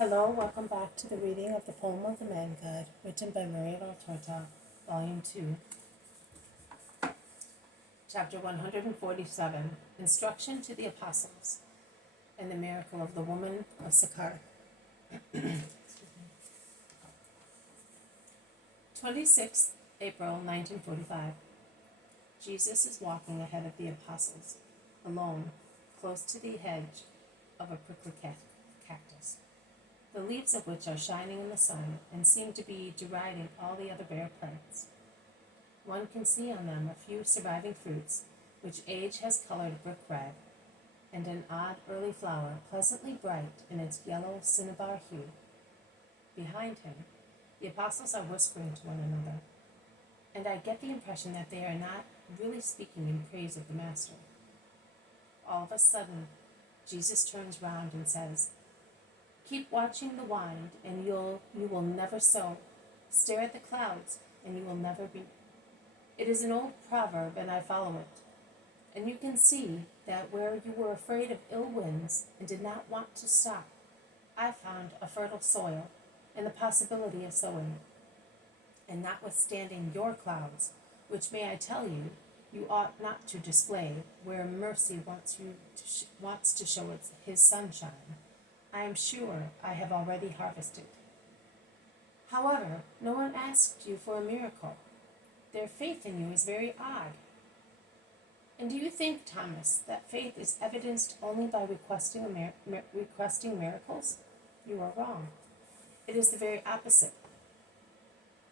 Hello, welcome back to the reading of the poem of the Man God, written by Maria Valtorta, Volume 2, Chapter 147, Instruction to the Apostles, and the Miracle of the Woman of Sychar. 26th April 1945. Jesus is walking ahead of the apostles, alone, close to the hedge of a prickly cactus, the leaves of which are shining in the sun and seem to be deriding all the other bare plants. One can see on them a few surviving fruits, which age has colored brick red, and an odd early flower, pleasantly bright in its yellow cinnabar hue. Behind him, the apostles are whispering to one another, and I get the impression that they are not really speaking in praise of the Master. All of a sudden, Jesus turns round and says, "Keep watching the wind, and you will never sow. Stare at the clouds, and you will never reap." It is an old proverb, and I follow it. And you can see that where you were afraid of ill winds and did not want to stop, I found a fertile soil and the possibility of sowing. And notwithstanding your clouds, which may I tell you, you ought not to display, where mercy wants to show his sunshine, I am sure I have already harvested. However, no one asked you for a miracle. Their faith in you is very odd. And do you think, Thomas, that faith is evidenced only by requesting miracles? You are wrong. It is the very opposite.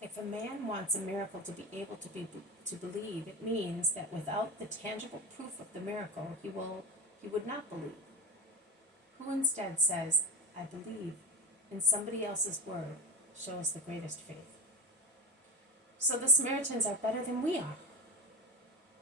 If a man wants a miracle to be able to believe, it means that without the tangible proof of the miracle, he would not believe. Who instead says, "I believe," in somebody else's word, shows the greatest faith. So the Samaritans are better than we are.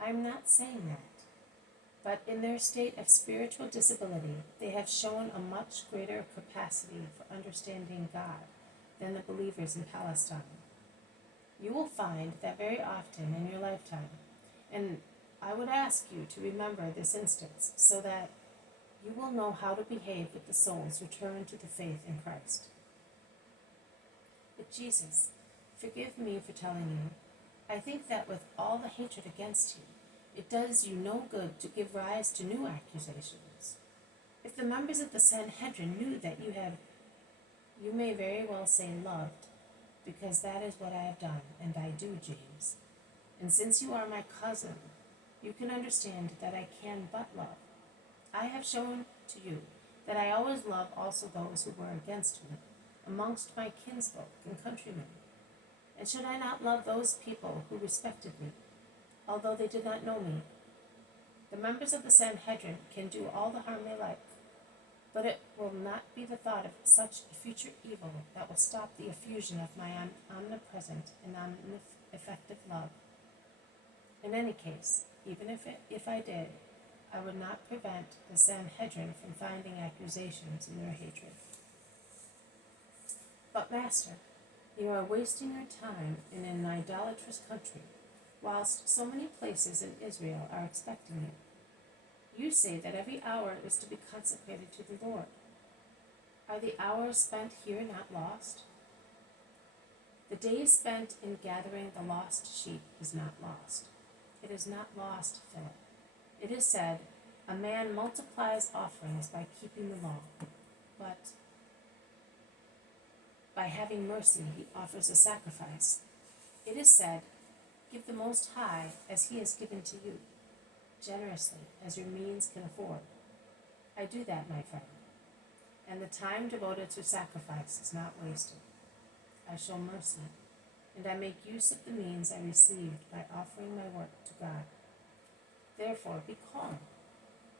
I am not saying that, but in their state of spiritual disability, they have shown a much greater capacity for understanding God than the believers in Palestine. You will find that very often in your lifetime, and I would ask you to remember this instance so that you will know how to behave with the souls who turn to the faith in Christ. But Jesus, forgive me for telling you, I think that with all the hatred against you, it does you no good to give rise to new accusations. If the members of the Sanhedrin knew that you may very well say loved, because that is what I have done, and I do, James. And since you are my cousin, you can understand that I can but love. I have shown to you that I always love also those who were against me, amongst my kinsfolk and countrymen. And should I not love those people who respected me, although they did not know me? The members of the Sanhedrin can do all the harm they like, but it will not be the thought of such a future evil that will stop the effusion of my omnipresent and omnieffective love. In any case, even if I did, I would not prevent the Sanhedrin from finding accusations in your hatred. But, Master, you are wasting your time in an idolatrous country, whilst so many places in Israel are expecting you. You say that every hour is to be consecrated to the Lord. Are the hours spent here not lost? The days spent in gathering the lost sheep is not lost. It is not lost, Philip. It is said, a man multiplies offerings by keeping the law, but by having mercy he offers a sacrifice. It is said, give the Most High as he has given to you, generously as your means can afford. I do that, my friend, and the time devoted to sacrifice is not wasted. I show mercy, and I make use of the means I received by offering my work to God. Therefore, be calm.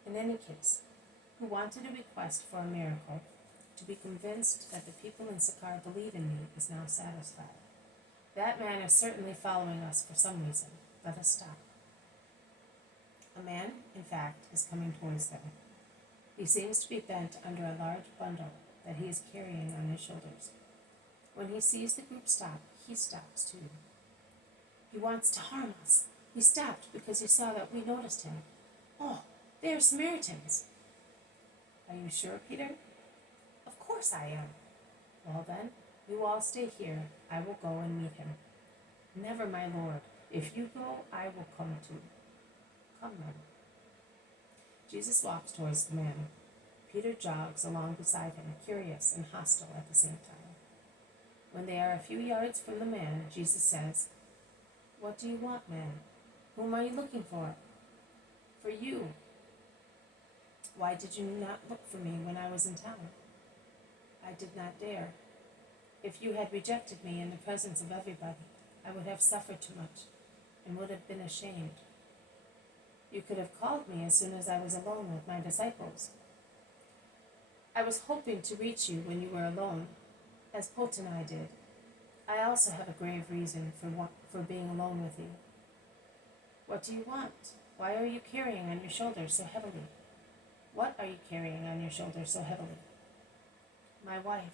In any case, who wanted a request for a miracle, to be convinced that the people in Sychar believe in me is now satisfied. That man is certainly following us for some reason. Let us stop. A man, in fact, is coming towards them. He seems to be bent under a large bundle that he is carrying on his shoulders. When he sees the group stop, he stops too. He wants to harm us. He stopped because he saw that we noticed him. Oh, they are Samaritans. Are you sure, Peter? Of course I am. Well then, you all stay here. I will go and meet him. Never, my lord. If you go, I will come too. Come then. Jesus walks towards the man. Peter jogs along beside him, curious and hostile at the same time. When they are a few yards from the man, Jesus says, "What do you want, man? Whom are you looking for?" "For you." "Why did you not look for me when I was in town?" "I did not dare. If you had rejected me in the presence of everybody, I would have suffered too much and would have been ashamed. You could have called me as soon as I was alone with my disciples. I was hoping to reach you when you were alone, as Pot and I did. I also have a grave reason for being alone with you." "What do you want? Why are you carrying on your shoulders so heavily?" "What are you carrying on your shoulders so heavily?" "My wife.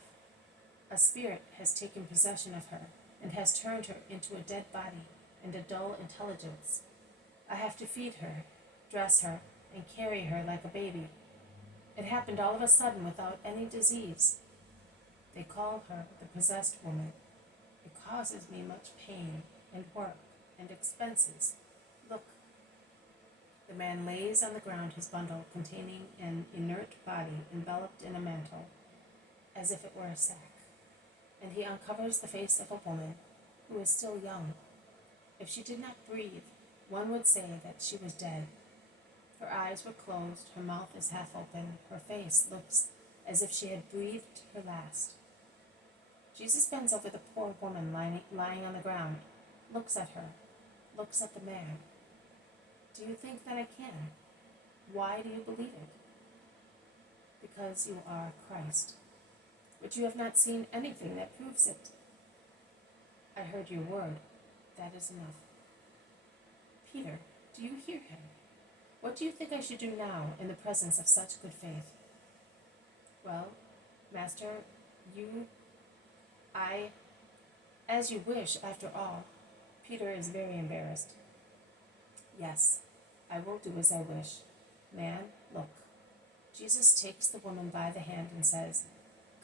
A spirit has taken possession of her and has turned her into a dead body and a dull intelligence. I have to feed her, dress her, and carry her like a baby. It happened all of a sudden without any disease. They call her the possessed woman. It causes me much pain and work and expenses. Look." The man lays on the ground his bundle containing an inert body enveloped in a mantle, as if it were a sack, and he uncovers the face of a woman who is still young. If she did not breathe, one would say that she was dead. Her eyes were closed, her mouth is half open, her face looks as if she had breathed her last. Jesus bends over the poor woman lying on the ground, looks at her, looks at the man. "Do you think that I can? Why do you believe it?" "Because you are Christ. But you have not seen anything that proves it." "I heard your word. That is enough." "Peter, do you hear him? What do you think I should do now in the presence of such good faith?" "Well, Master, as you wish, after all." Peter is very embarrassed. "Yes, I will do as I wish. Man, look." Jesus takes the woman by the hand and says,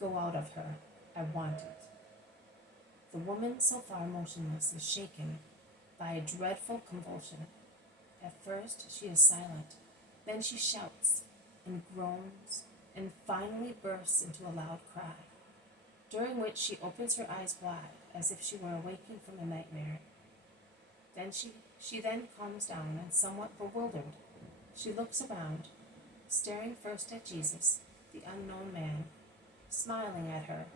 "Go out of her. I want it." The woman, so far motionless, is shaken by a dreadful convulsion. At first she is silent, then she shouts and groans and finally bursts into a loud cry, during which she opens her eyes wide as if she were awaking from a nightmare. Then she then calms down and, somewhat bewildered, she looks around, staring first at Jesus, the unknown man, smiling at her.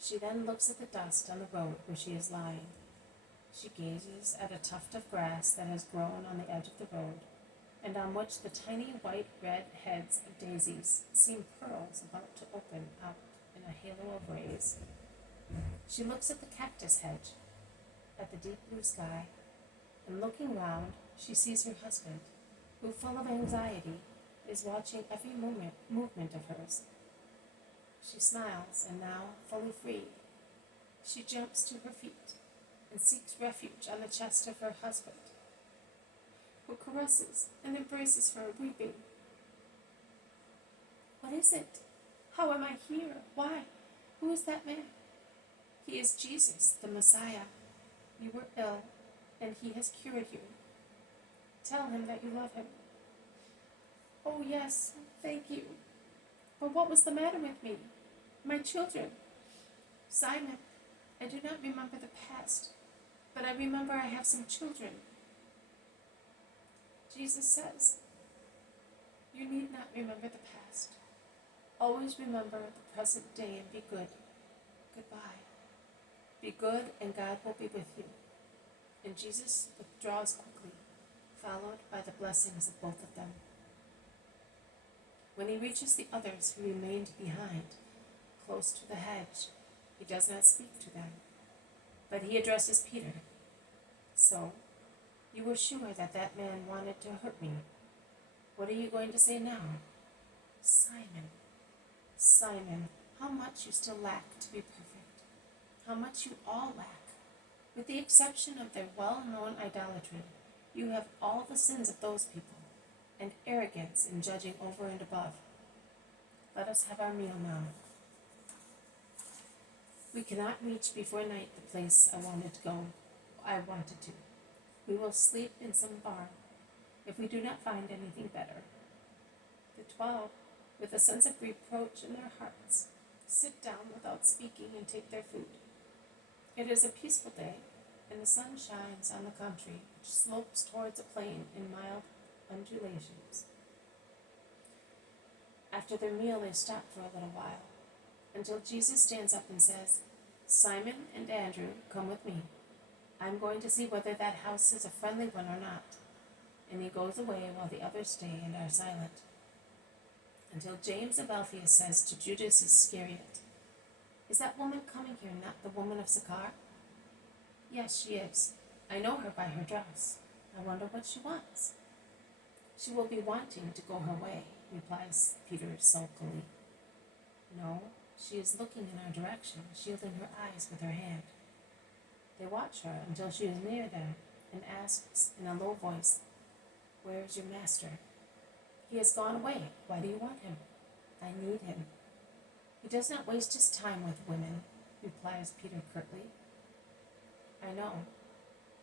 She then looks at the dust on the road where she is lying. She gazes at a tuft of grass that has grown on the edge of the road, and on which the tiny white-red heads of daisies seem pearls about to open out in a halo of rays. She looks at the cactus hedge, at the deep blue sky, and looking round, she sees her husband, who, full of anxiety, is watching every movement of hers. She smiles, and now, fully free, she jumps to her feet and seeks refuge on the chest of her husband, who caresses and embraces her, weeping. "What is it? How am I here? Why? Who is that man?" "He is Jesus, the Messiah. You were ill, and he has cured you. Tell him that you love him." "Oh yes, thank you. But what was the matter with me? My children?" "Simon, I do not remember the past, but I remember I have some children." Jesus says, "You need not remember the past. Always remember the present day and be good. Goodbye. Be good and God will be with you." And Jesus withdraws quickly, followed by the blessings of both of them. When he reaches the others who remained behind, close to the hedge, he does not speak to them, but he addresses Peter. "So, you were sure that that man wanted to hurt me. What are you going to say now? Simon, Simon, how much you still lack to be perfect. How much you all lack. With the exception of their well-known idolatry, you have all the sins of those people, and arrogance in judging over and above. Let us have our meal now." We cannot reach before night the place I wanted to. We will sleep in some barn if we do not find anything better. The 12, with a sense of reproach in their hearts, sit down without speaking and take their food. It is a peaceful day, and the sun shines on the country, which slopes towards a plain in mild undulations. After their meal, they stop for a little while, until Jesus stands up and says, "Simon and Andrew, come with me. I'm going to see whether that house is a friendly one or not." And he goes away while the others stay and are silent, until James of Alphaeus says to Judas Iscariot, "Is that woman coming here not the woman of Sychar?" "Yes, she is. I know her by her dress. I wonder what she wants." "She will be wanting to go her way," replies Peter sulkily. "No, she is looking in our direction, shielding her eyes with her hand." They watch her until she is near them and asks in a low voice, "Where is your master?" "He has gone away. Why do you want him?" "I need him." "He does not waste his time with women," replies Peter curtly. "I know.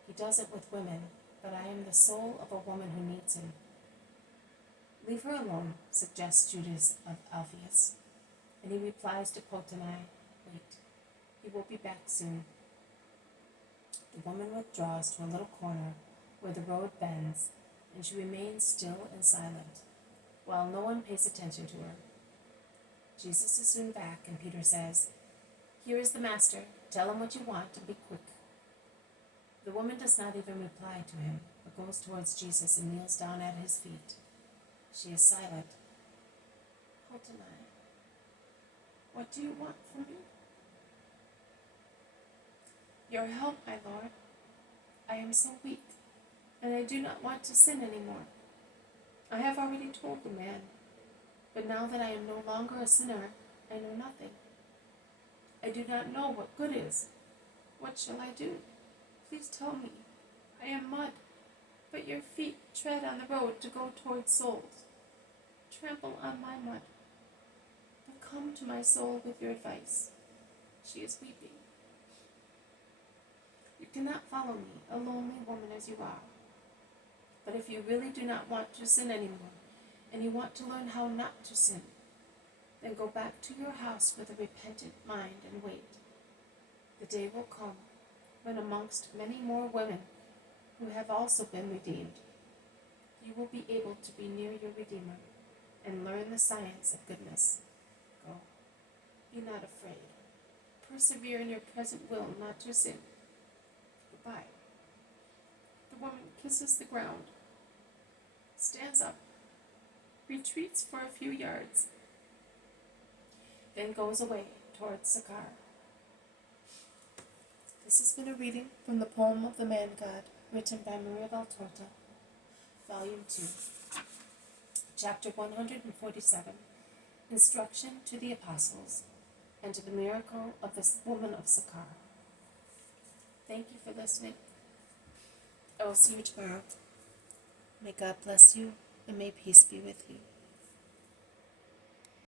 He does it with women, but I am the soul of a woman who needs him." "Leave her alone," suggests Judas of Alphaeus, and he replies to Potani, "Wait, he will be back soon." The woman withdraws to a little corner where the road bends, and she remains still and silent, while no one pays attention to her. Jesus is soon back, and Peter says, "Here is the master. Tell him what you want and be quick." The woman does not even reply to him, but goes towards Jesus and kneels down at his feet. She is silent. "Potani, what do you want from me?" "Your help, my Lord. I am so weak, and I do not want to sin any more. I have already told the man, but now that I am no longer a sinner, I know nothing. I do not know what good is. What shall I do? Please tell me. I am mud, but your feet tread on the road to go toward souls. Trample on my mud, but come to my soul with your advice." She is weeping. "You cannot follow me, a lonely woman as you are. But if you really do not want to sin anymore, and you want to learn how not to sin, then go back to your house with a repentant mind and wait. The day will come when amongst many more women who have also been redeemed, you will be able to be near your Redeemer and learn the science of goodness. Go. Be not afraid. Persevere in your present will not to sin. Goodbye." The woman kisses the ground, stands up, retreats for a few yards, then goes away towards Sychar. This has been a reading from the poem of the Man God, written by Maria Valtorta, Volume 2, Chapter 147, Instruction to the Apostles, and to the Miracle of the Woman of Sychar. Thank you for listening. I will see you tomorrow. May God bless you, and may peace be with you.